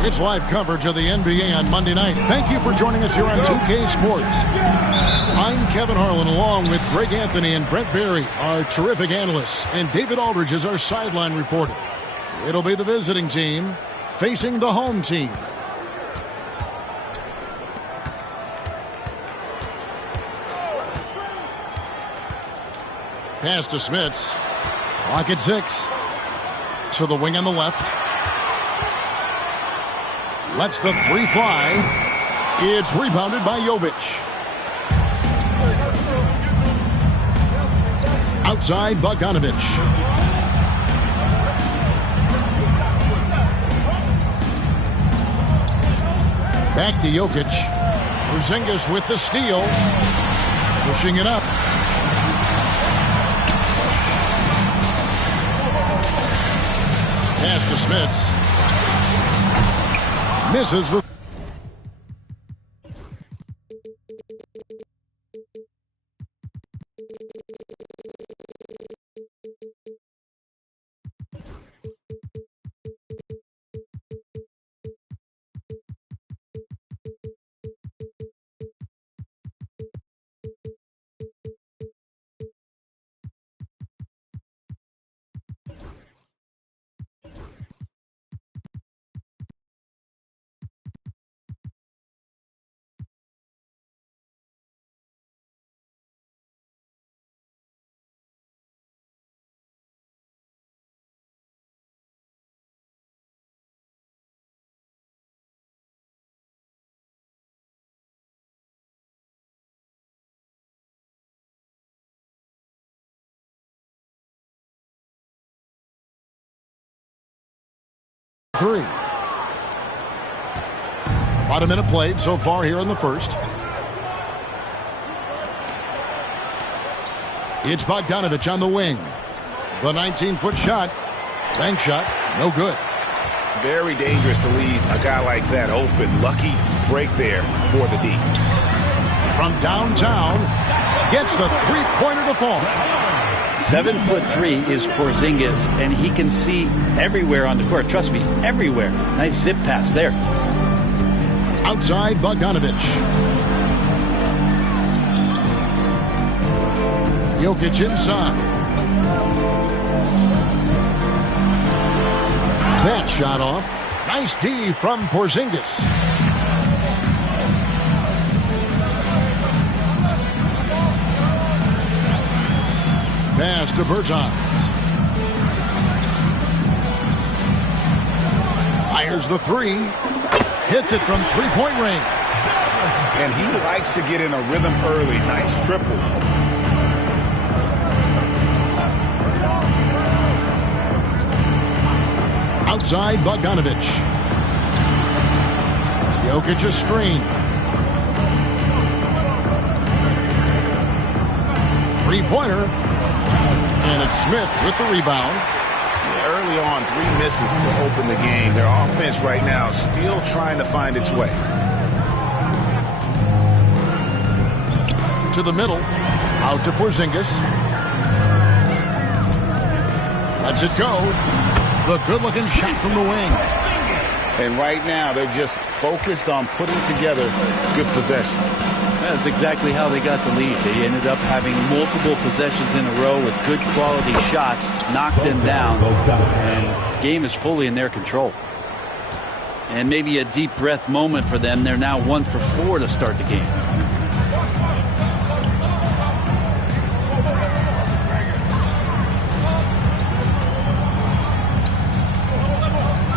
It's live coverage of the NBA on Monday night. Thank you for joining us here on 2K Sports. I'm Kevin Harlan, along with Greg Anthony and Brent Berry, our terrific analysts, and David Aldridge is our sideline reporter. It'll be the visiting team facing the home team. Pass to Smits. Clock at 6. To the wing on the left. Lets the three fly. It's rebounded by Jovic. Outside Bogdanovic. Back to Jokic. Porzingis with the steal. Pushing it up. Pass to Smits. Misses the... Three. About a minute played so far here in the first. It's Bogdanovic on the wing. The 19-foot shot. Bank shot. No good. Very dangerous to leave a guy like that open. Lucky break there for the D. From downtown. Gets the three-pointer to fall. 7'3" is Porzingis, and he can see everywhere on the court. Trust me, everywhere. Nice zip pass there. Outside Bogdanovic. Jokic inside. That shot off. Nice D from Porzingis. Pass to Bertans. Fires the three. Hits it from three-point range. And he likes to get in a rhythm early. Nice triple. Outside Bogdanovic. Jokic a screen. Three-pointer. And it's Smith with the rebound. Early on, 3 misses to open the game. Their offense right now still trying to find its way. To the middle. Out to Porzingis. Lets it go. The good-looking shot from the wing. And right now, they're just focused on putting together good possession. That's exactly how they got the lead. They ended up having multiple possessions in a row with good quality shots, knocked them down, and the game is fully in their control. And maybe a deep breath moment for them. They're now 1 for 4 to start the game.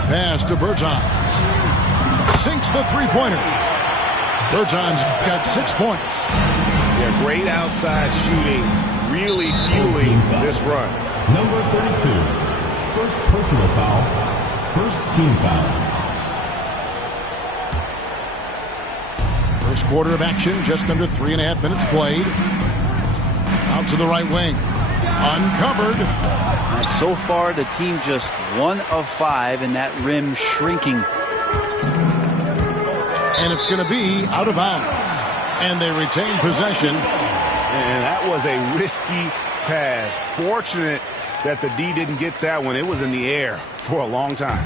Pass to Bertans. Sinks the three-pointer. Bertans got 6 points. Yeah, great outside shooting, really fueling this run. Number 32, first personal foul, First team foul. First quarter of action, just under 3.5 minutes played. Out to the right wing. Uncovered. And so far, the team just 1 of 5, and that rim shrinking. And it's going to be out of bounds. And they retain possession. And that was a risky pass. Fortunate that the D didn't get that one. It was in the air for a long time.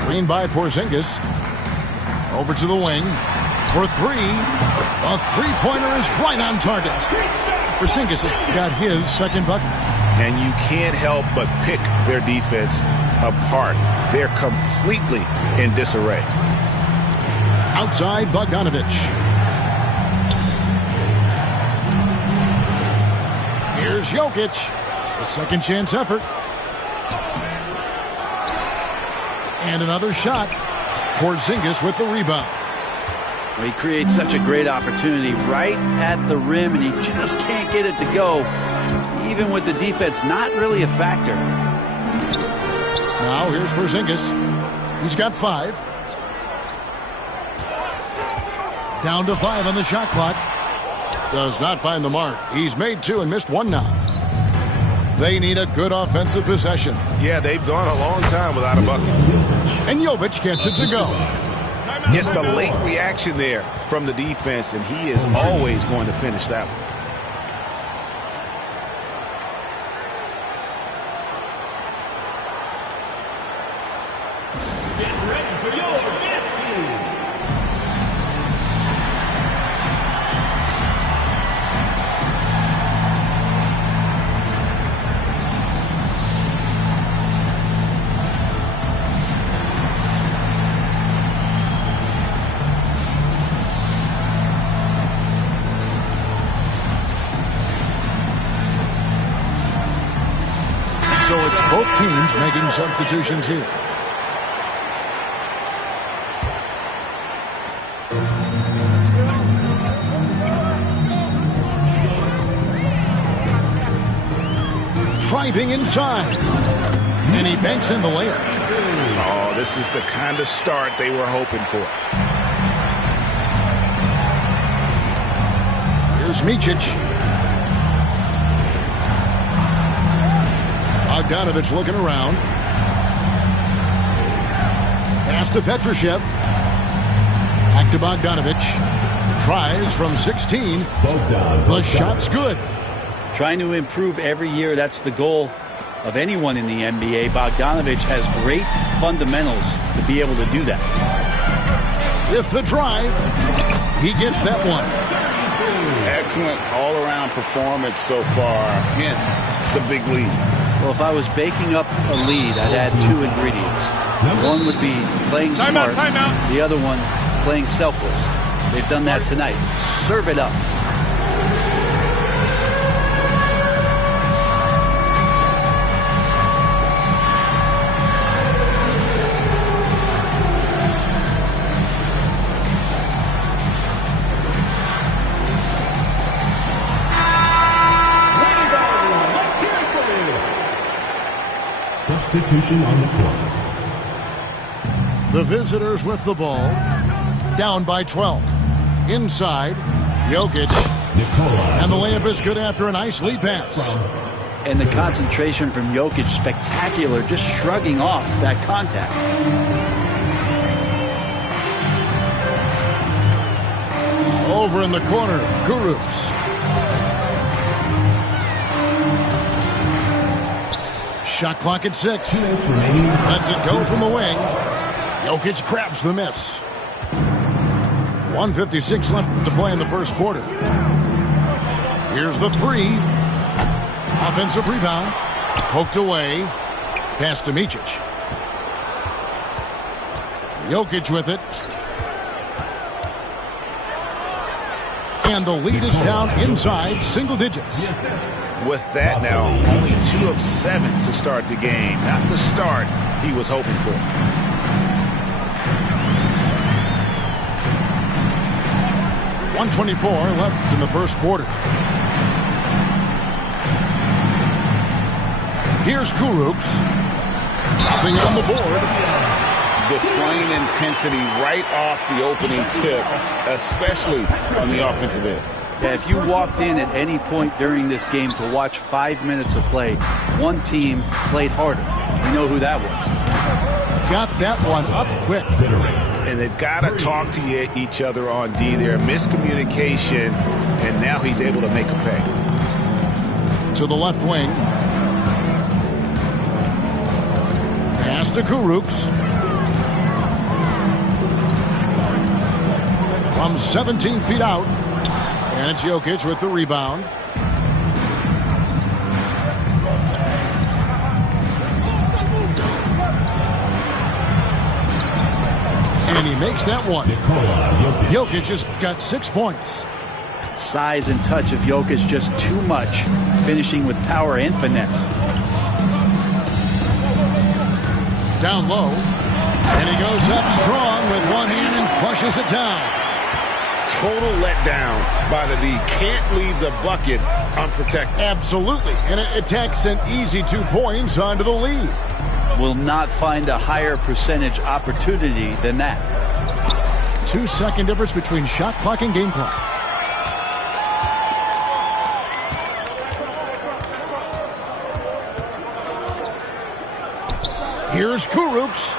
Screened by Porzingis. Over to the wing. For 3. A three-pointer is right on target. Porzingis has got his second bucket. And you can't help but pick their defense apart. They're completely in disarray. Outside Bogdanovic. Here's Jokic. A second chance effort. And another shot. Porzingis with the rebound. Well, he creates such a great opportunity right at the rim, and he just can't get it to go, even with the defense not really a factor. Now here's Porzingis. He's got 5. Down to 5 on the shot clock. Does not find the mark. He's made 2 and missed 1 now. They need a good offensive possession. Yeah, they've gone a long time without a bucket. And Jovic gets it to go. Just a late reaction there from the defense, and he is always going to finish that one. Get ready for your dance team. So it's both teams making substitutions here. Driving inside. And he banks in the layup. Oh, this is the kind of start they were hoping for. Here's Micic. Bogdanovic looking around. Pass to Petrushev. Back to Bogdanovic. Tries from 16. The shot's good. Trying to improve every year, that's the goal of anyone in the NBA. Bogdanovic has great fundamentals to be able to do that. With the drive, he gets that one. Excellent all-around performance so far against the big lead. Well, if I was baking up a lead, I'd add 2 ingredients. One would be playing smart. The other one, playing selfless. They've done that tonight. Serve it up. Substitution on the court. The visitors with the ball. Down by 12. Inside, Jokic. And the layup is good after a nice lead pass. And the concentration from Jokic, spectacular, just shrugging off that contact. Over in the corner, Kurucs. Shot clock at 6. Lets it go from the wing. Jokic grabs the miss. 1:56 left to play in the first quarter. Here's the 3. Offensive rebound. Poked away. Pass to Micic. Jokic with it. And the lead is down inside single digits. With that now, only 2 of 7 to start the game. Not the start he was hoping for. .124 left in the first quarter. Here's Kurucs. Dropping on the board. Displaying intensity right off the opening tip, especially on the offensive end. Yeah, if you walked in at any point during this game to watch 5 minutes of play, one team played harder. We know who that was. Got that one up quick. And they've got to talk to each other on D there. Miscommunication, and now he's able to make a pay. To the left wing. Pass to Kurucs. From 17 feet out. And it's Jokic with the rebound. And he makes that one. Jokic just got 6 points. Size and touch of Jokic just too much, finishing with power and finesse. Down low. And he goes up strong with one hand and flushes it down. Total letdown by the D. Can't leave the bucket unprotected. Absolutely. And it takes an easy 2 points onto the lead. Will not find a higher percentage opportunity than that. 2 second difference between shot clock and game clock. Here's Kurucs.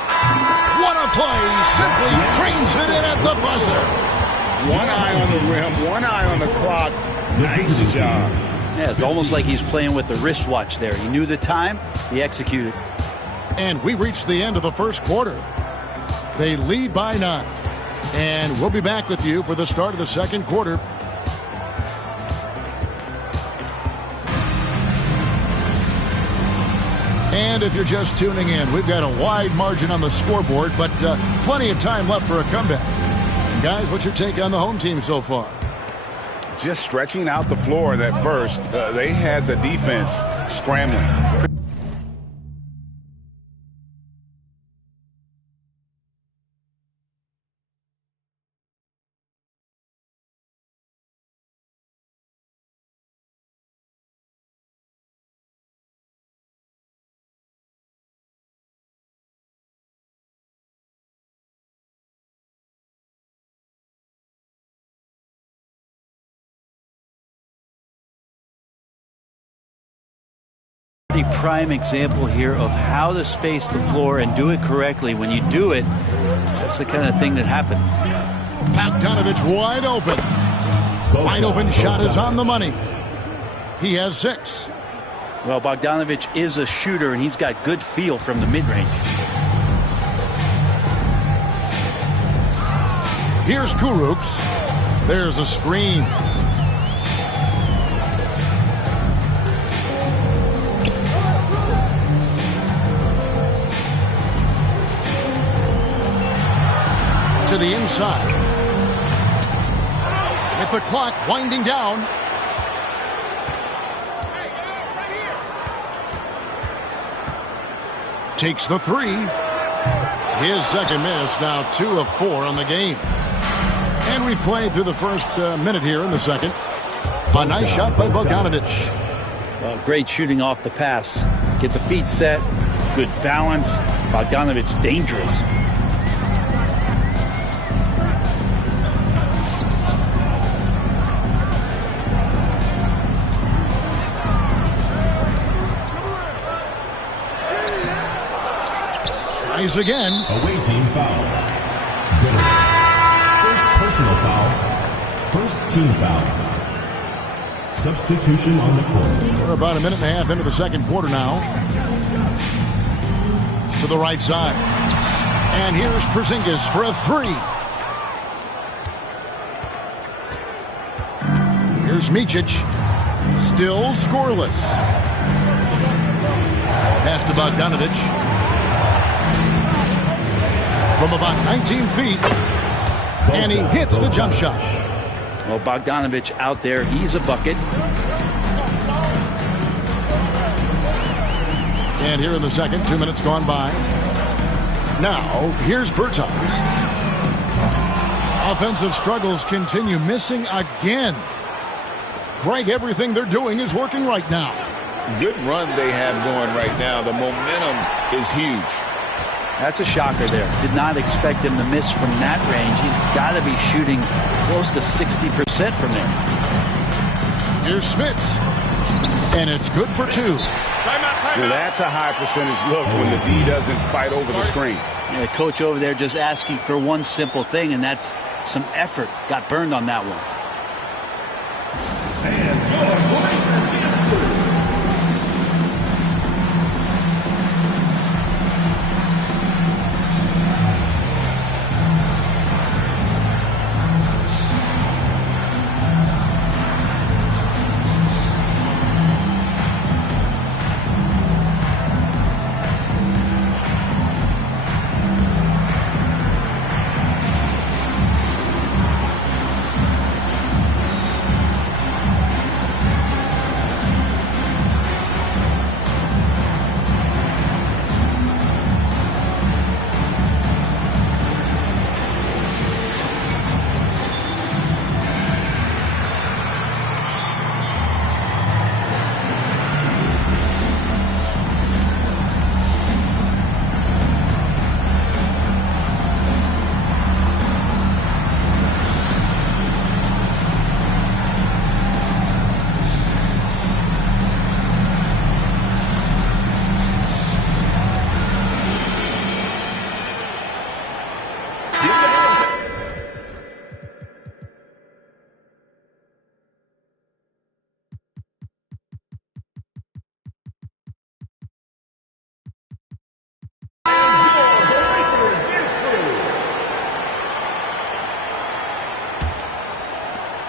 What a play. Simply trains it in at the buzzer. One eye on the rim, one eye on the clock. Nice job. Yeah, it's almost like he's playing with the wristwatch there. He knew the time, he executed. And we reached the end of the first quarter. They lead by 9. And we'll be back with you for the start of the second quarter. And if you're just tuning in, we've got a wide margin on the scoreboard, but plenty of time left for a comeback. Guys, what's your take on the home team so far? Just stretching out the floor in that first. They had the defense scrambling. A prime example here of how to space the floor and do it correctly. When you do it, that's the kind of thing that happens. Bogdanovich wide open. Wide open shot is on the money. He has 6. Well, Bogdanovich is a shooter, and he's got good feel from the mid-range. Here's Kurucs. There's a screen. To the inside. With the clock winding down. Takes the 3. His second miss, now 2 of 4 on the game. And we've played through the first minute here in the second. A nice shot by Bogdanovich. Well, great shooting off the pass. Get the feet set. Good balance. Bogdanovich dangerous. Tries again. Away team foul. First personal foul. First team foul. Substitution on the court. We're about a minute and a half into the second quarter now. To the right side. And here's Porzingis for a 3. Here's Micic. Still scoreless. Pass to Bogdanovich. From about 19 feet. And he hits the jump shot. Well, Bogdanovich out there, he's a bucket. And here in the second, 2 minutes gone by. Now, here's Bertans. Offensive struggles continue, missing again. Greg, everything they're doing is working right now. Good run they have going right now. The momentum is huge. That's a shocker there. Did not expect him to miss from that range. He's got to be shooting close to 60% from there. Here's Smits. And it's good for 2. Now that's a high percentage look when the D doesn't fight over the screen. Yeah, coach over there just asking for one simple thing, and that's some effort. Got burned on that one.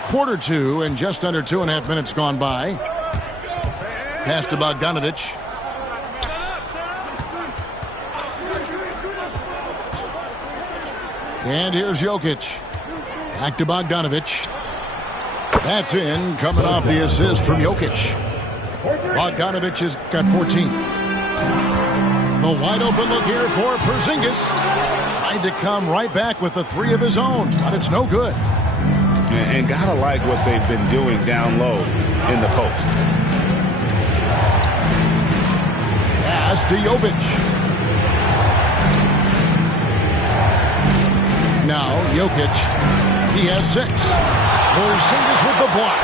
Quarter 2 and just under 2.5 minutes gone by. Pass to Bogdanovic. And here's Jokic. Back to Bogdanovic. That's in, coming off the assist from Jokic. Bogdanovic has got 14. The wide open look here for Porzingis. Tried to come right back with the 3 of his own, but it's no good. And gotta like what they've been doing down low in the post. Pass to Jovic. Now Jokic. He has 6. Porzingis with the block.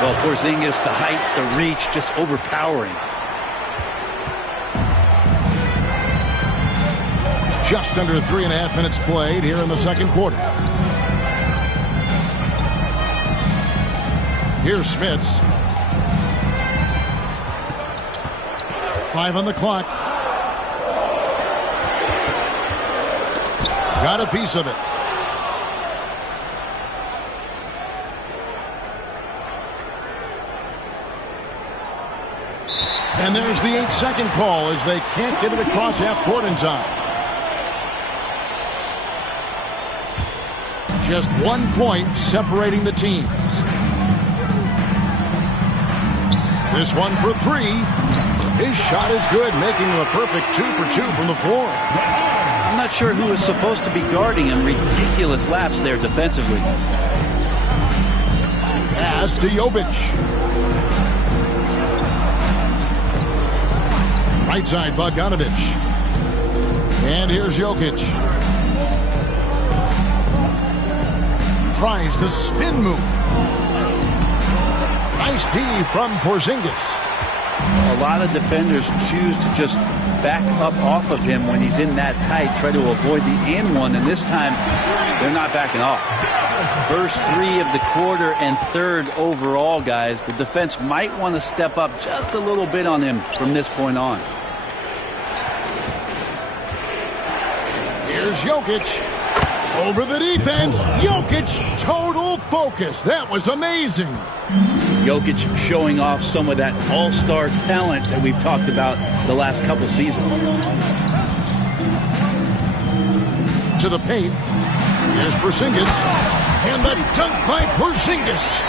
Well, Porzingis, the height, the reach, just overpowering. Just under 3.5 minutes played here in the second quarter. Here's Smits. 5 on the clock. Got a piece of it. And there's the 8-second call as they can't get it across half court in time. Just 1 point separating the teams. This one for 3. His shot is good, making him a perfect 2 for 2 from the floor. I'm not sure who was supposed to be guarding him. Ridiculous laps there defensively. Pass to Jovic. Right side, Bogdanovic. And here's Jokic. Tries the spin move. Nice D from Porzingis. A lot of defenders choose to just back up off of him when he's in that tight, try to avoid the and one, and this time they're not backing off. First 3 of the quarter and 3rd overall, guys. The defense might want to step up just a little bit on him from this point on. Here's Jokic. Over the defense. Jokic, total focus. That was amazing. Jokic showing off some of that all-star talent that we've talked about the last couple seasons. To the paint. Here's Porzingis. And the dunk by Porzingis.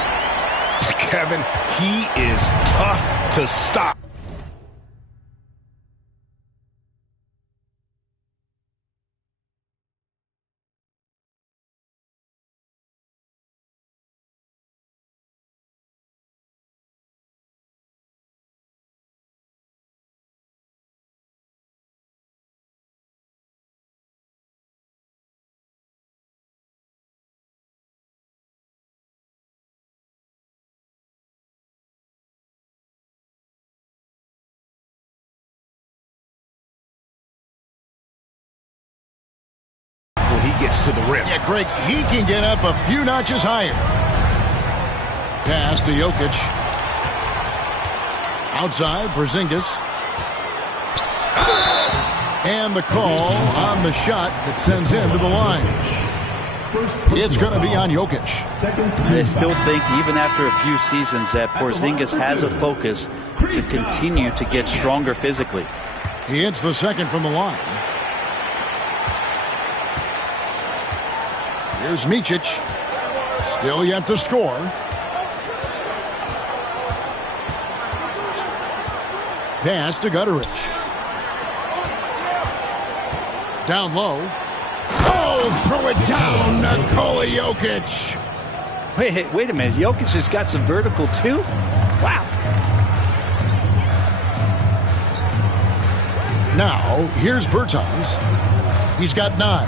Kevin, he is tough to stop. gets to the rim. Yeah, Greg, he can get up a few notches higher. Pass to Jokic. Outside, Porzingis. And the call on the shot that sends him to the line. It's going to be on Jokic. I still think, even after a few seasons, that Porzingis has a focus to continue to get stronger physically. He hits the second from the line. Here's Micic. Still yet to score. Pass to Gutteridge. Down low. Oh, throw it down, Nikola Jokic. Wait a minute. Jokic has got some vertical, too? Wow. Now, here's Bertans. He's got 9.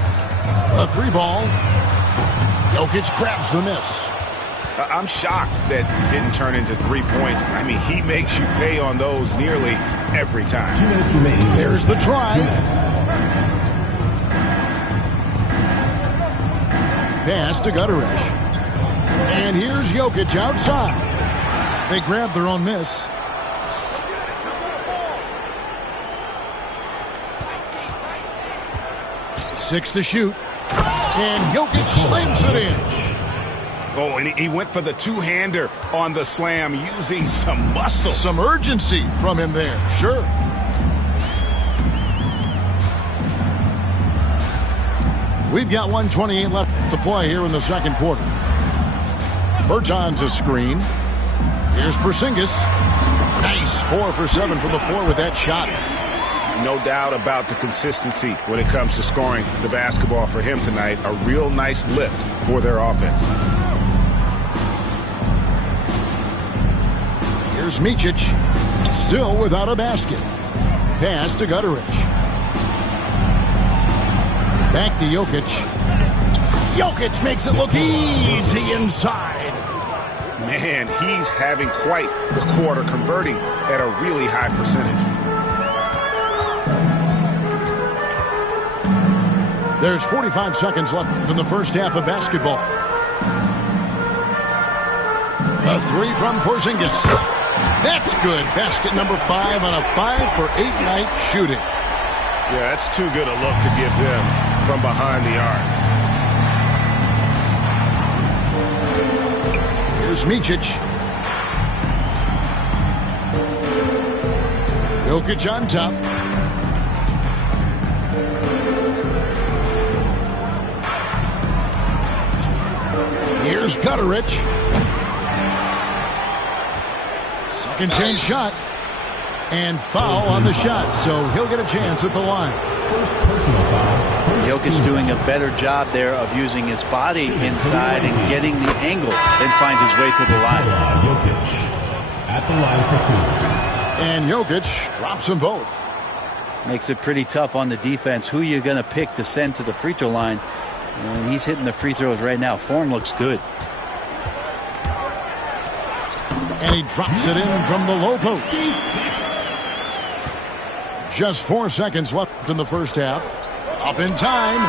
A 3-ball. Jokic grabs the miss. I'm shocked that didn't turn into 3 points. I mean, he makes you pay on those nearly every time. 2 minutes remaining. There's the try. 2 minutes. Pass to Gutteridge. And here's Jokic outside. They grab their own miss. Six to shoot. And Jokic slams it in. Oh, and he went for the two-hander on the slam using some muscle. Some urgency from him there, sure. We've got 1:28 left to play here in the second quarter. Bertans a screen. Here's Porzingis. Nice 4 for 7 from the floor with that shot. No doubt about the consistency when it comes to scoring the basketball for him tonight. A real nice lift for their offense. Here's Micic. Still without a basket. Pass to Gutteridge. Back to Jokic. Jokic makes it look easy inside. Man, he's having quite the quarter, converting at a really high percentage. There's 45 seconds left in the first half of basketball. A 3 from Porzingis. That's good. Basket number 5 on a 5-for-8 night shooting. Yeah, that's too good a look to give him from behind the arc. Here's Micic. Jokic on top. Here's Gutteridge. Second chance shot. And foul on the shot, so he'll get a chance at the line. First personal foul. Jokic doing a better job there of using his body inside and getting the angle, then find his way to the line. Jokic at the line for 2. And Jokic drops them both. Makes it pretty tough on the defense. Who you're going to pick to send to the free throw line. And he's hitting the free throws right now. Form looks good. And he drops it in from the low post. Just 4 seconds left in the first half. Up in time.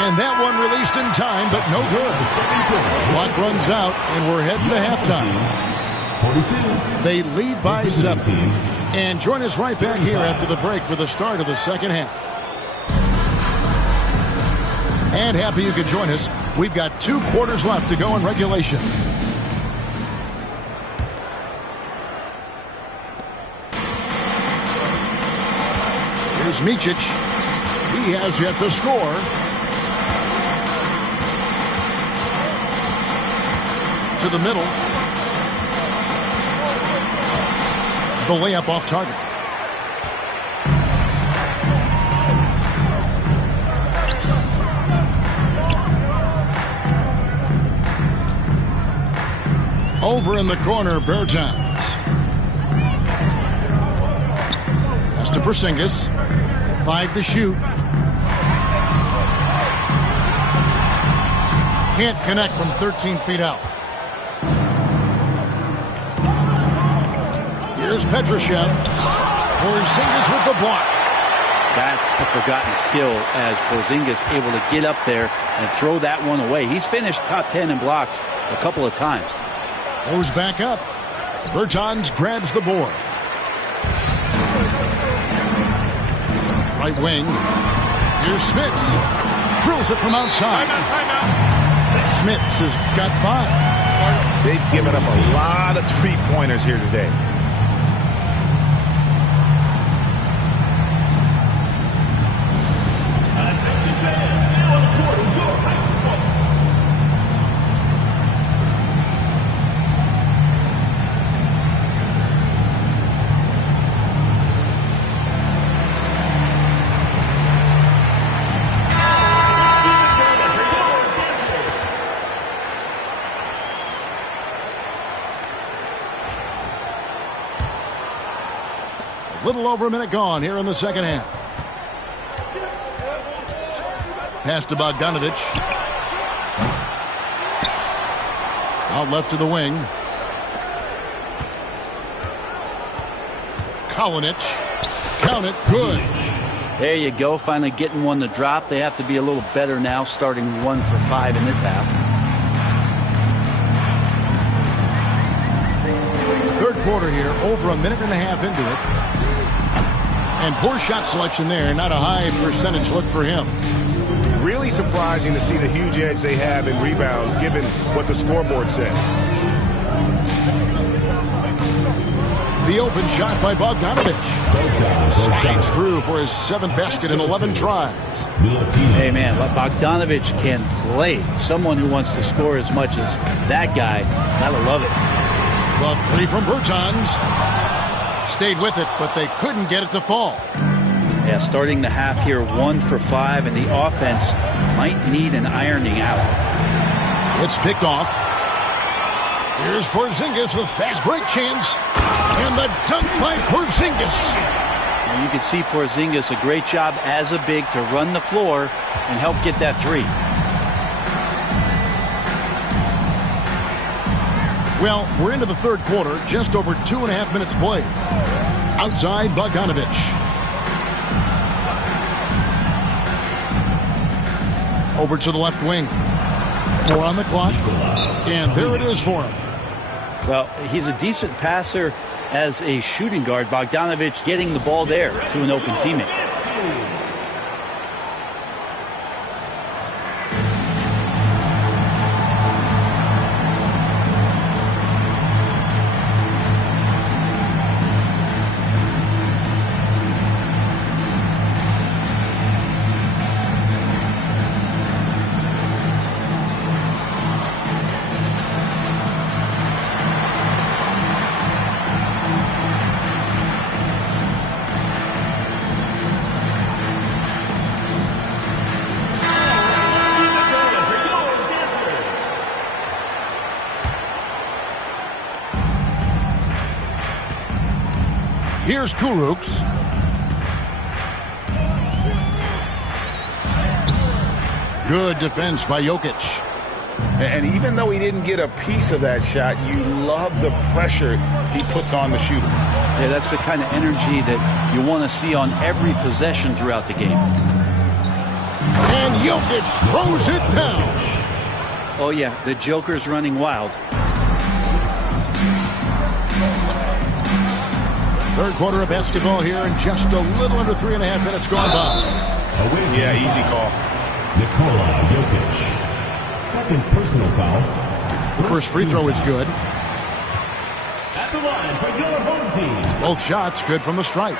And that one released in time, but no good. Clock runs out, and we're heading to halftime. 42. They lead by 7. And join us right back here after the break for the start of the second half. And happy you could join us. We've got 2 quarters left to go in regulation. Here's Micic. He has yet to score. To the middle. The layup off target. Over in the corner, Bertans. Pass to Porzingis. 5 to shoot. Can't connect from 13 feet out. Here's Petrushev. Porzingis with the block. That's a forgotten skill as Porzingis able to get up there and throw that one away. He's finished top 10 in blocks a couple of times. Goes back up. Bertans grabs the board. Right wing. Here's Smits. Drills it from outside. Smits has got 5. They've given up a lot of three-pointers here today. Little over a minute gone here in the second half. Pass to Bogdanovic. Out left to the wing. Kalinic. Count it. Good. There you go. Finally getting one to drop. They have to be a little better now, starting 1 for 5 in this half. Third quarter here, over a minute and a half into it. And poor shot selection there. Not a high percentage look for him. Really surprising to see the huge edge they have in rebounds, given what the scoreboard says. The open shot by Bogdanovic. Slides through for his 7th basket in 11 tries. Hey, man, Bogdanovic can play. Someone who wants to score as much as that guy, gotta love it. The 3 from Bertans. Stayed with it, but they couldn't get it to fall. Yeah, starting the half here 1 for 5, and the offense might need an ironing out. It's picked off. Here's Porzingis with fast break chance. And the dunk by Porzingis. And you can see Porzingis, a great job as a big to run the floor and help get that 3. Well, we're into the third quarter, just over 2.5 minutes played. Outside, Bogdanovic. Over to the left wing. 4 on the clock. And there it is for him. Well, he's a decent passer as a shooting guard. Bogdanovic getting the ball there to an open teammate. Here's Kurucs. Good defense by Jokic. And even though he didn't get a piece of that shot, you love the pressure he puts on the shooter. Yeah, that's the kind of energy that you want to see on every possession throughout the game. And Jokic throws it down. Oh, yeah, the Joker's running wild. Third quarter of basketball here, and just a little under 3.5 minutes gone by. Yeah, easy call. Nikola Jokic. Second personal foul. The first free throw is good. At the line for your home team. Both shots good from the stripe.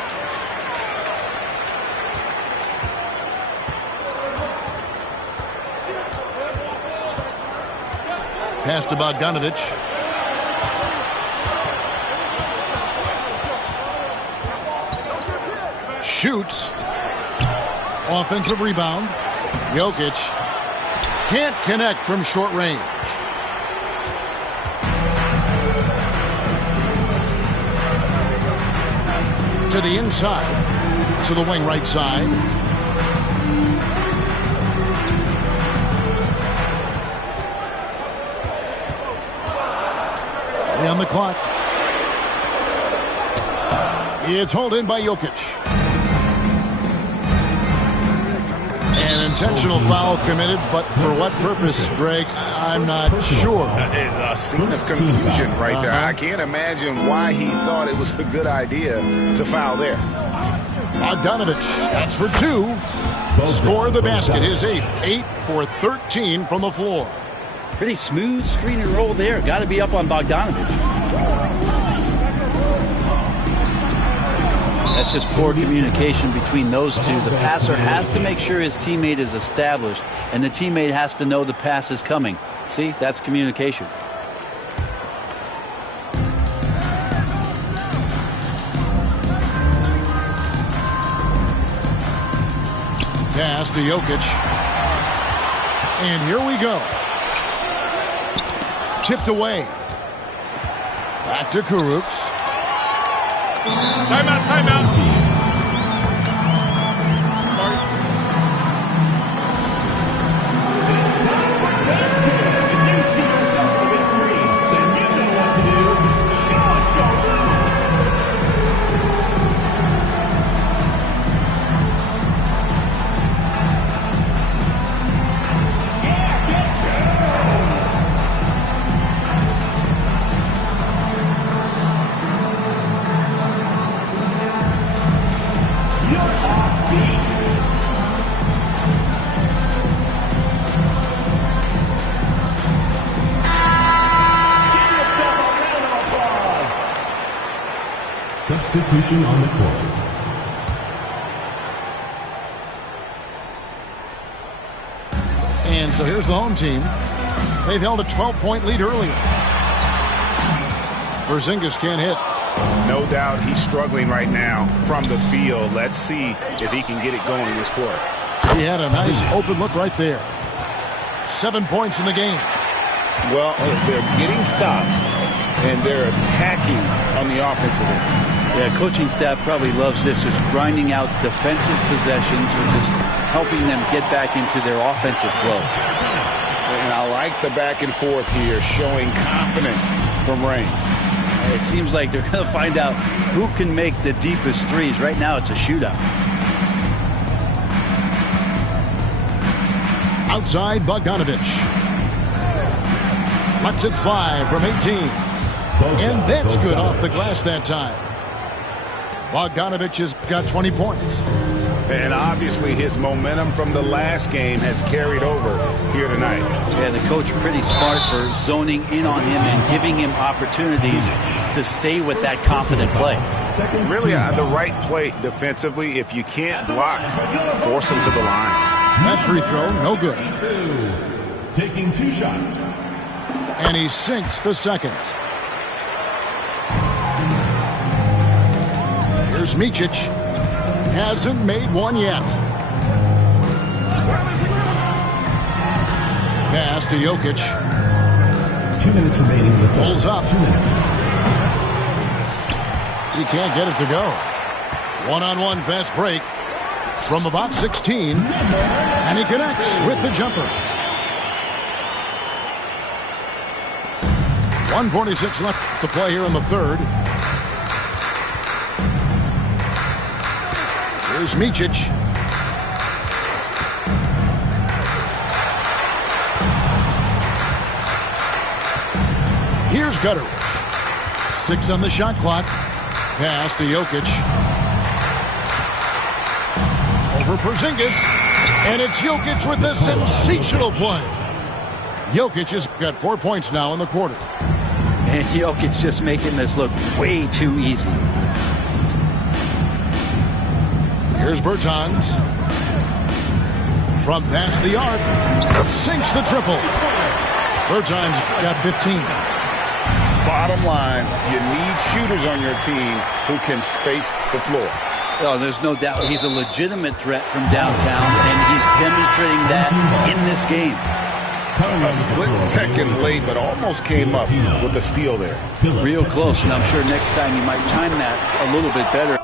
Pass to Bogdanovic. Shoots. Offensive rebound. Jokic can't connect from short range. To the inside. To the wing right side. On the clock. It's hauled in by Jokic. Intentional foul committed, but for what purpose, Greg? I'm not sure. A scene of confusion right there. I can't imagine why he thought it was a good idea to foul there. Bogdanovich, that's for 2. Score the basket, his 8th. 8 for 13 from the floor. Pretty smooth screen and roll there. Got to be up on Bogdanovich. That's just poor communication between those two. The passer has to make sure his teammate is established, and the teammate has to know the pass is coming. See, that's communication. Pass to Jokic. And here we go. Tipped away. Back to Kurucs. Timeout, timeout. Substitution on the court. And so here's the home team. They've held a 12-point lead earlier. Porzingis can't hit. No doubt he's struggling right now from the field. Let's see if he can get it going this quarter. He had a nice open look right there. 7 points in the game. Well, they're getting stops, and they're attacking on the offensive end. Yeah, coaching staff probably loves this, just grinding out defensive possessions, which is helping them get back into their offensive flow. And I like the back and forth here, showing confidence from range. It seems like they're going to find out who can make the deepest threes. Right now, it's a shootout. Outside, Bogdanovich. Lets it fly from 18. And that's good off the glass that time. Bogdanovich has got 20 points. And obviously his momentum from the last game has carried over here tonight. Yeah, the coach pretty smart for zoning in on him and giving him opportunities to stay with that confident play. Really the right play defensively. If you can't block, force him to the line. That free throw, no good. Taking 2 shots. And he sinks the second. Here's Micic. Hasn't made one yet. Pass to Jokic. 2 minutes remaining in the third. Pulls up. 2 minutes. He can't get it to go. One-on-one fast break from about 16. And he connects with the jumper. 1:46 left to play here in the third. Here's Micic. Here's Gutteridge. 6 on the shot clock. Pass to Jokic. Over Porzingis. And it's Jokic with a sensational play. Jokic has got 4 points now in the quarter. And Jokic just making this look way too easy. Here's Bertans. From past the arc. Sinks the triple. Bertans got 15. Bottom line, you need shooters on your team who can space the floor. Oh, there's no doubt he's a legitimate threat from downtown, and he's demonstrating that in this game. A split second late, but almost came up with a steal there. Real close, and I'm sure next time you might time that a little bit better.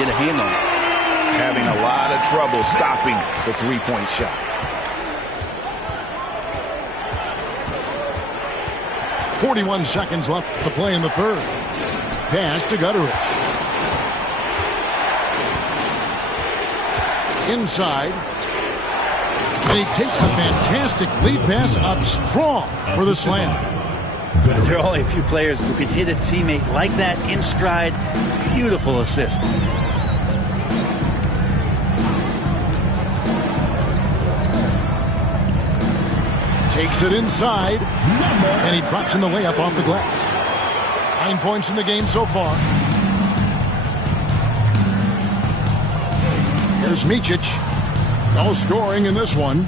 get a hand on it. Having a lot of trouble stopping the three-point shot. .41 seconds left to play in the third. Pass to Gutteridge. Inside. And he takes the fantastic lead pass up strong for the slam. There are only a few players who can hit a teammate like that in stride. Beautiful assist. Takes it inside. And he drops in the layup off the glass. 9 points in the game so far. Here's Micic. No scoring in this one.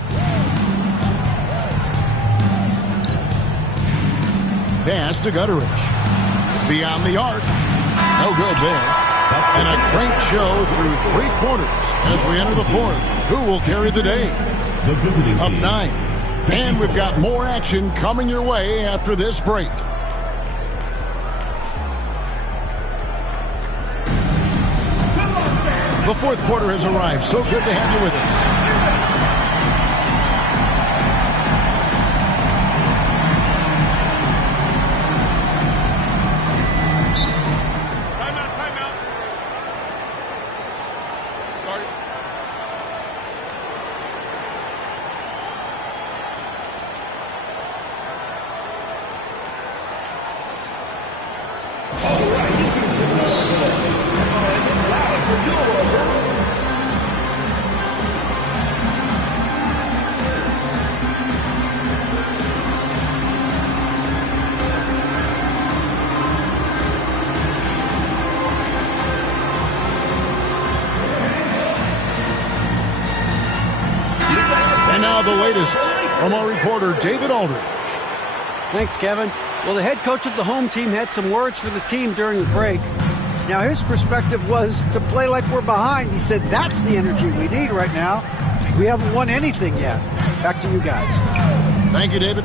Pass to Gutteridge. Beyond the arc. No good there. And a great show through 3 quarters as we enter the fourth. Who will carry the day? Up 9. And we've got more action coming your way after this break. The fourth quarter has arrived. So good to have you with us. The latest from our reporter, David Aldridge. Thanks, Kevin. Well, the head coach of the home team had some words for the team during the break. Now, his perspective was to play like we're behind. He said that's the energy we need right now. We haven't won anything yet. Back to you guys. Thank you, David.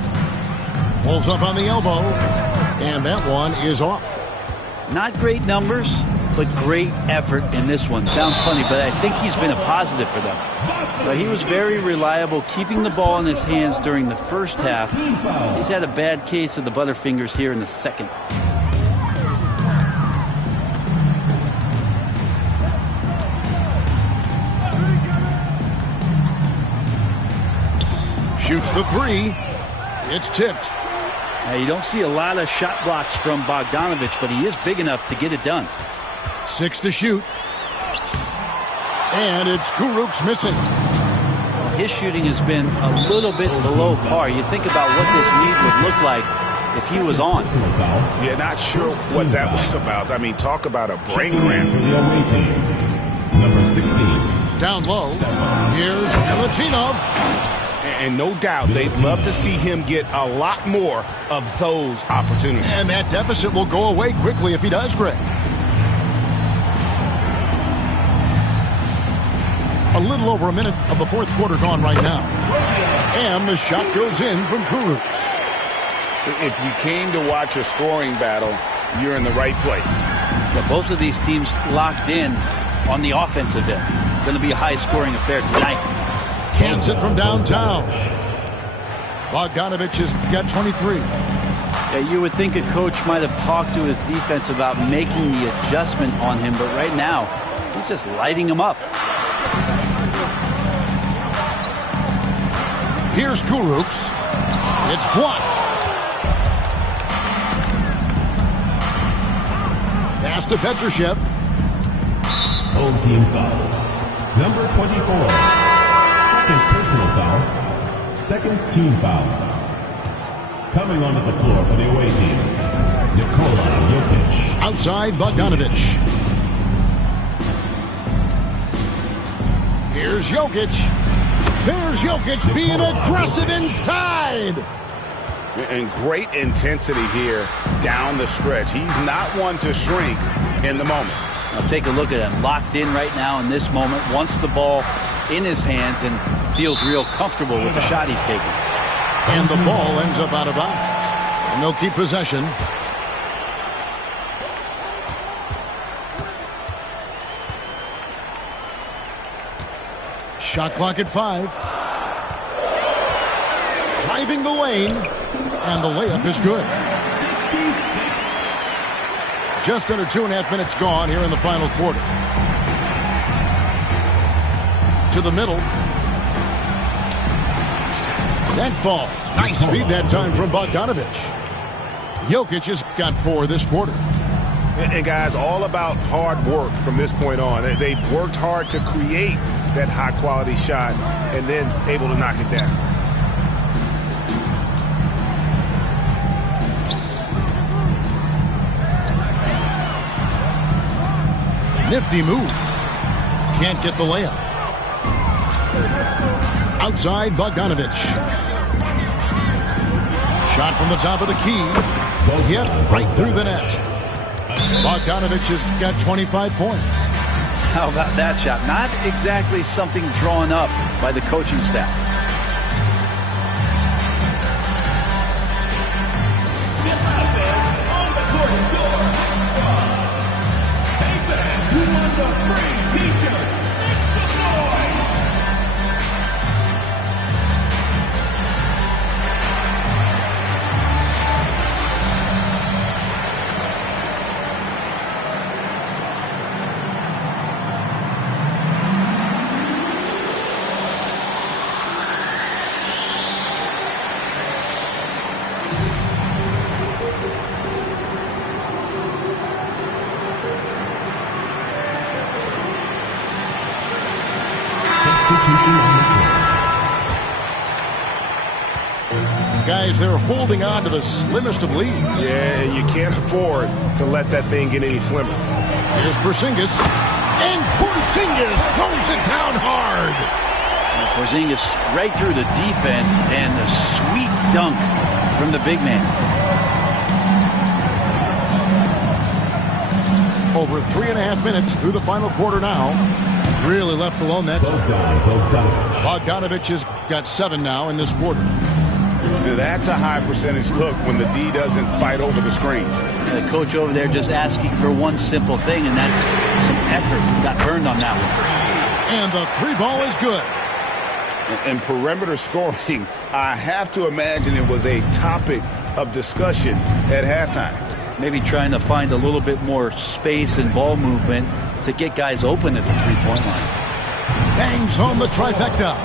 Pulls up on the elbow, and that one is off. Not great numbers, but great effort in this one. Sounds funny, but I think he's been a positive for them. But he was very reliable, keeping the ball in his hands during the first half. He's had a bad case of the butterfingers here in the second. Shoots the three. It's tipped. Now, you don't see a lot of shot blocks from Bogdanovic, but he is big enough to get it done. 6 to shoot. And it's Kuruk's missing. His shooting has been a little bit below par. You think about what this lead would look like if he was on. Yeah, not sure what that was about. I mean, talk about a brain cramp. Number 16. Down low. Here's Milutinov. And no doubt they'd love to see him get a lot more of those opportunities. And that deficit will go away quickly if he does, Greg. A little over a minute of the fourth quarter gone right now. And the shot goes in from Kuruk. If you came to watch a scoring battle, you're in the right place. But both of these teams locked in on the offensive end. Going to be a high-scoring affair tonight. Cans it from downtown. Bogdanovic has got 23. Yeah, you would think a coach might have talked to his defense about making the adjustment on him, but right now, he's just lighting him up. Here's Kuruks. It's blocked. Pass to Petrushev. Home team foul. Number 24. Second personal foul. Second team foul. Coming onto the floor for the away team, Nikola Jokic. Outside Bogdanovic. Here's Jokic. There's Jokic being aggressive inside. And great intensity here down the stretch. He's not one to shrink in the moment. Now take a look at him. Locked in right now in this moment. Wants the ball in his hands and feels real comfortable with the shot he's taking. And the ball ends up out of bounds. And they'll keep possession. Shot clock at 5. Driving the lane, and the layup is good. 66. Just under 2.5 minutes gone here in the final quarter. To the middle. That falls. Nice feed that time from Bogdanovic. Jokic has got 4 this quarter. And guys, all about hard work from this point on. They've worked hard to create that high-quality shot and then able to knock it down. Nifty move. Can't get the layup. Outside Bogdanovic. Shot from the top of the key. Yep, right through the net. Bogdanovic has got 25 points. How about that shot? Not exactly something drawn up by the coaching staff. On the court score. Hey fans, who wants a free t-shirt? Make some noise. Guys, they're holding on to the slimmest of leads. Yeah, you can't afford to let that thing get any slimmer. Here's Porzingis. And Porzingis throws it down hard. Porzingis right through the defense, and the sweet dunk from the big man. Over 3.5 minutes through the final quarter now. Really left alone that time. Bogdanovic has got 7 now in this quarter. That's a high percentage look when the D doesn't fight over the screen. And the coach over there just asking for one simple thing, and that's some effort. Got burned on that one. And the 3 ball is good. And perimeter scoring, I have to imagine it was a topic of discussion at halftime. Maybe trying to find a little bit more space and ball movement to get guys open at the three-point line. Bangs home the trifecta.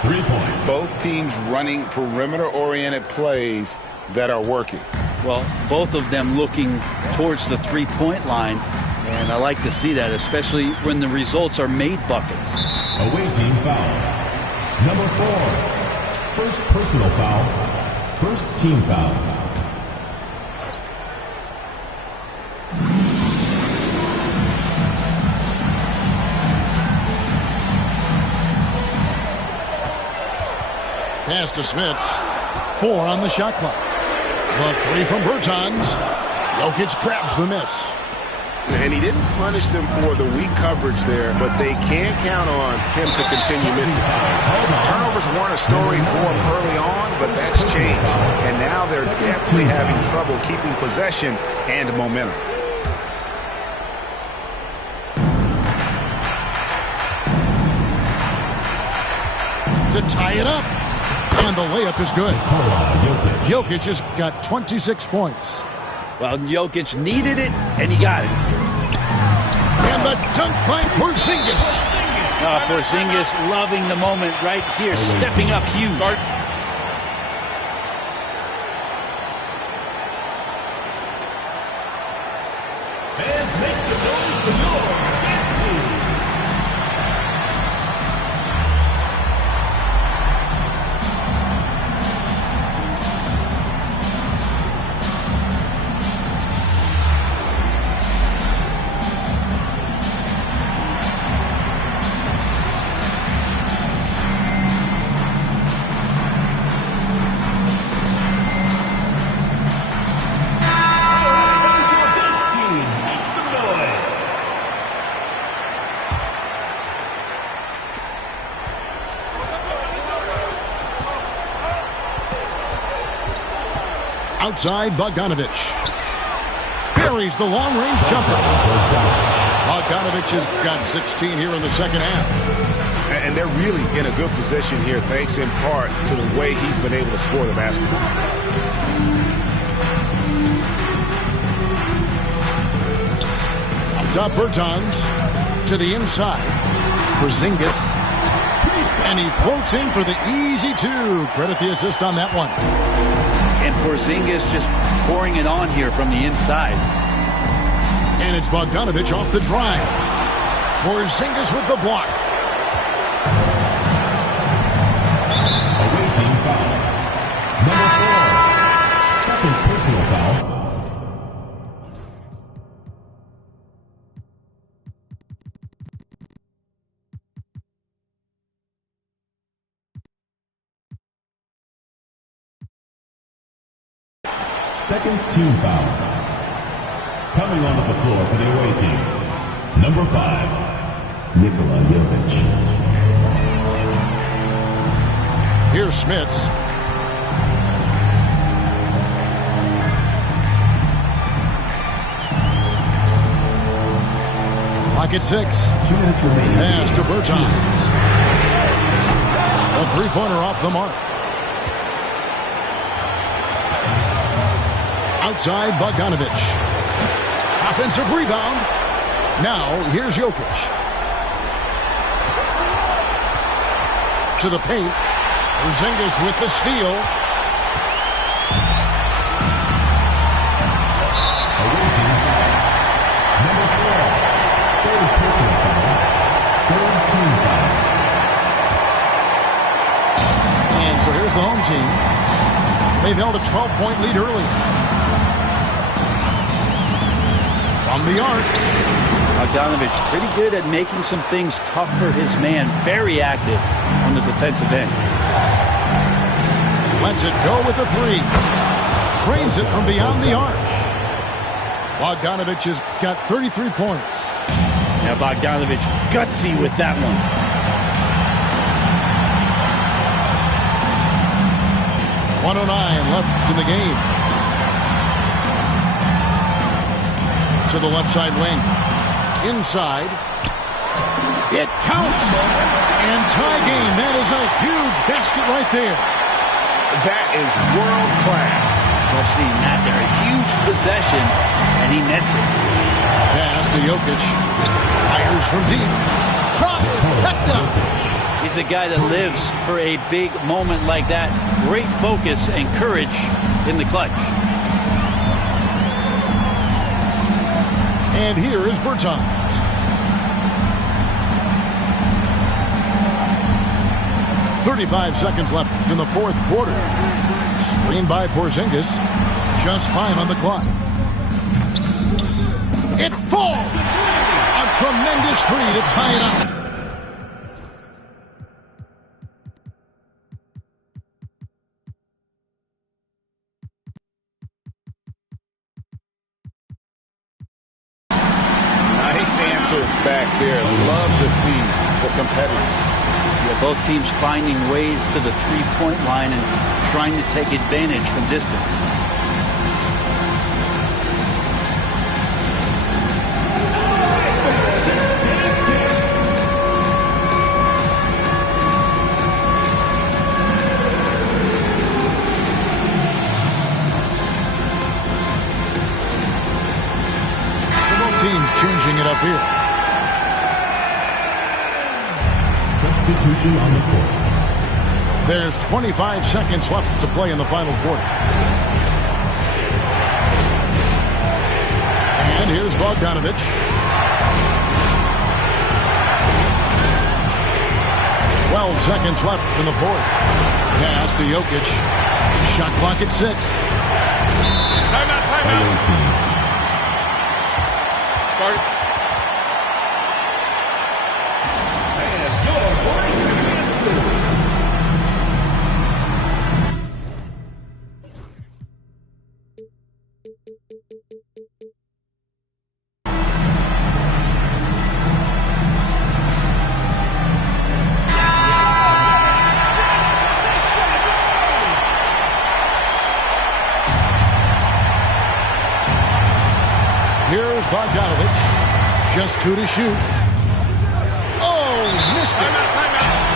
3 points. Both teams running perimeter-oriented plays that are working. Well, both of them looking towards the three-point line, and I like to see that, especially when the results are made buckets. Away team foul. Number 4. First personal foul. First team foul. Pass to Smits. 4 on the shot clock. The 3 from Bertans. Jokic grabs the miss. And he didn't punish them for the weak coverage there, but they can't count on him to continue missing. Turnovers weren't a story for him early on, but that's changed. And now they're definitely having trouble keeping possession and momentum. To tie it up. And the layup is good. Jokic has got 26 points. Well, Jokic needed it, and he got it. And the dunk by Porzingis. Porzingis loving the moment right here, stepping up huge. And make some noise for your dance team. Outside Bogdanovic. Buries the long-range jumper. Bogdanovic has got 16 here in the second half. and they're really in a good position here, thanks in part to the way he's been able to score the basketball. Up top, Bertans to the inside. Porzingis. And he floats in for the easy two. Credit the assist on that one. And Porzingis just pouring it on here from the inside. And it's Bogdanović off the drive. Porzingis with the block. Awaiting foul. Number 4. Second personal foul. Second team foul. Coming onto the floor for the away team. Number 5, Nikola Jovic. Here's Smits. Pocket 6. 2 minutes remaining. Pass to Bertans. A three-pointer off the mark. Outside, Bogdanović. Offensive rebound. Now, here's Jokic. To the paint. Porzingis with the steal. Number 4, third personal foul. Third team foul. And so here's the home team. They've held a 12-point lead early. From the arc. Bogdanović pretty good at making some things tough for his man. Very active on the defensive end. Lets it go with the three. Trains it from beyond the arc. Bogdanović has got 33 points. Now Bogdanović gutsy with that one. .109 left in the game. To the left side wing. Inside. It counts. And tie game. That is a huge basket right there. That is world class. We're seeing that there. A huge possession, and he nets it. Pass to Jokic. Fires from deep. Trifecta. He's a guy that lives for a big moment like that. Great focus and courage in the clutch. And here is Bertans. .35 seconds left in the fourth quarter. Screened by Porzingis. Just 5 on the clock. It falls! A tremendous three to tie it up. Back there. Love to see the competitor. Yeah, both teams finding ways to the three-point line and trying to take advantage from distance. Several teams changing it up here. Substitution on the court. There's 25 seconds left to play in the final quarter. And here's Bogdanović. 12 seconds left in the fourth. Pass to Jokic. Shot clock at 6. Timeout. Here's Bogdanović. Just 2 to shoot. Oh, missed it. Timeout.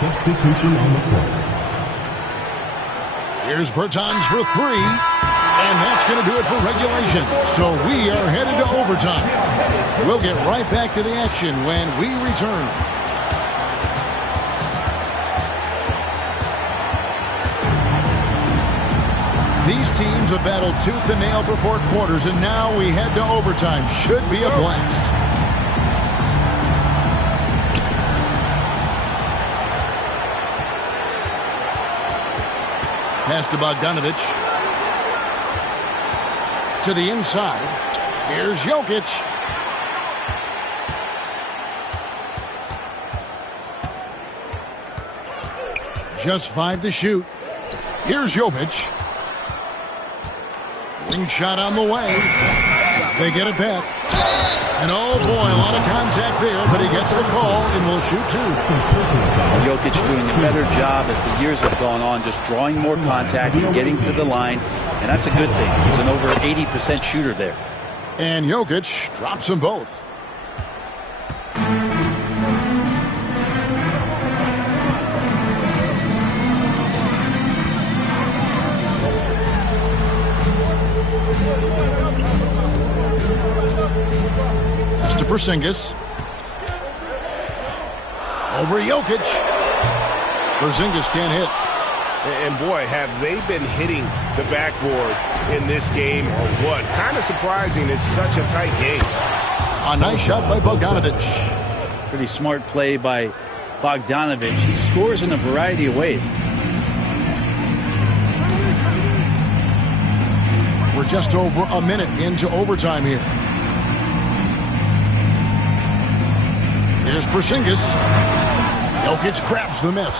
Substitution on the court. Here's Bertans for three. And that's going to do it for regulation. So we are headed to overtime. We'll get right back to the action when we return. These teams have battled tooth and nail for 4 quarters, and now we head to overtime. Should be a blast. Pass to Bogdanovic. To the inside. Here's Jokic. Just 5 to shoot. Here's Jokic. Ring shot on the way. They get it back. And oh boy, a lot of contact there, but he gets the call and will shoot 2. Jokic doing a better job as the years have gone on, just drawing more contact and getting to the line. And that's a good thing. He's an over 80% shooter there. And Jokic drops them both. That's to Porzingis. Over Jokic. Porzingis can't hit. And boy, have they been hitting the backboard in this game or what? Kind of surprising. It's such a tight game. A nice shot by Bogdanovic. Pretty smart play by Bogdanovic. He scores in a variety of ways. We're just over a minute into overtime here. Here's Porzingis. Jokic grabs the miss.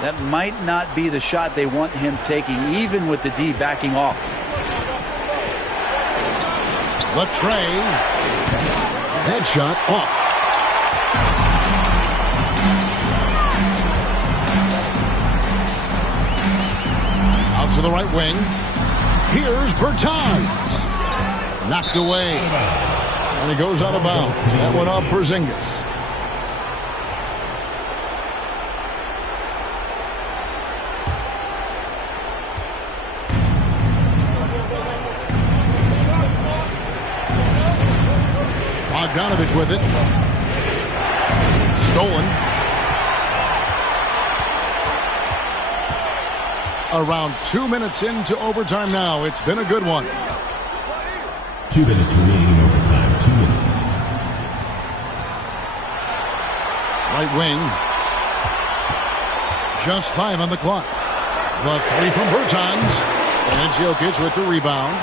That might not be the shot they want him taking, even with the D backing off. Latrey. Headshot off. Out to the right wing. Here's Bertans. Knocked away. And he goes out of bounds. That one off Porzingis. Bogdanovic with it. Stolen. Around 2 minutes into overtime now. It's been a good one. 2 minutes remaining in overtime. 2 minutes. Right wing. Just 5 on the clock. The 3 from Bertans. And it's Jokic with the rebound.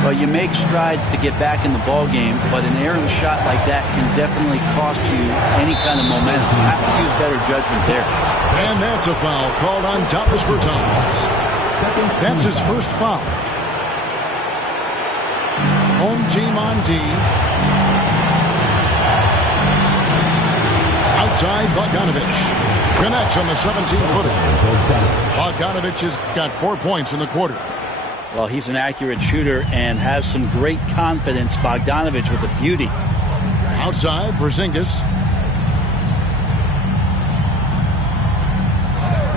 Well, you make strides to get back in the ball game, but an errant shot like that can definitely cost you any kind of momentum. You have to use better judgment there. And that's a foul called on Thomas Bertans. That's his first foul. Home team on D. Outside, Bogdanovic. Connects on the 17-footer. Bogdanovic has got 4 points in the quarter. Well, he's an accurate shooter and has some great confidence. Bogdanovic with a beauty. Outside, Porzingis.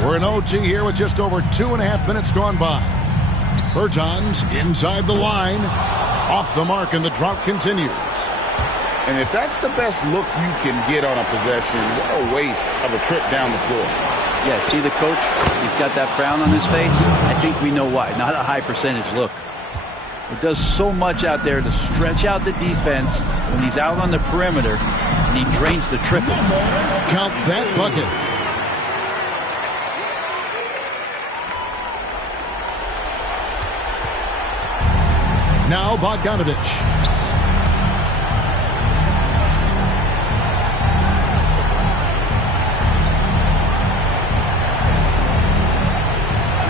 We're in OT here with just over 2.5 minutes gone by. Bertans inside the line. Off the mark, and the drought continues. And if that's the best look you can get on a possession, what a waste of a trip down the floor. Yeah, see the coach? He's got that frown on his face. I think we know why. Not a high percentage look. It does so much out there to stretch out the defense when he's out on the perimeter, and he drains the triple. Count that bucket. Now Bogdanovic.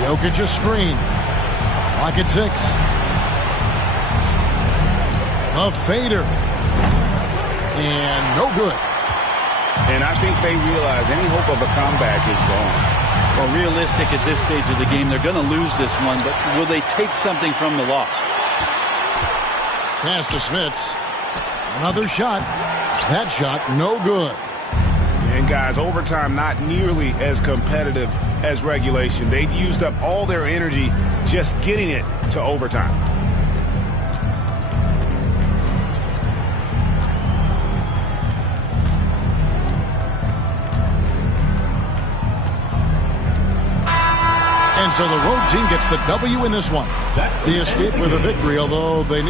Jokic a screen. Clock at 6. A fader. And no good. And I think they realize any hope of a comeback is gone. Well, realistic at this stage of the game, they're going to lose this one, but will they take something from the loss? Pass to Smits. Another shot. That shot no good. And guys, overtime not nearly as competitive as regulation. They used up all their energy just getting it to overtime. And so the road team gets the W in this one. They escape with a victory, although they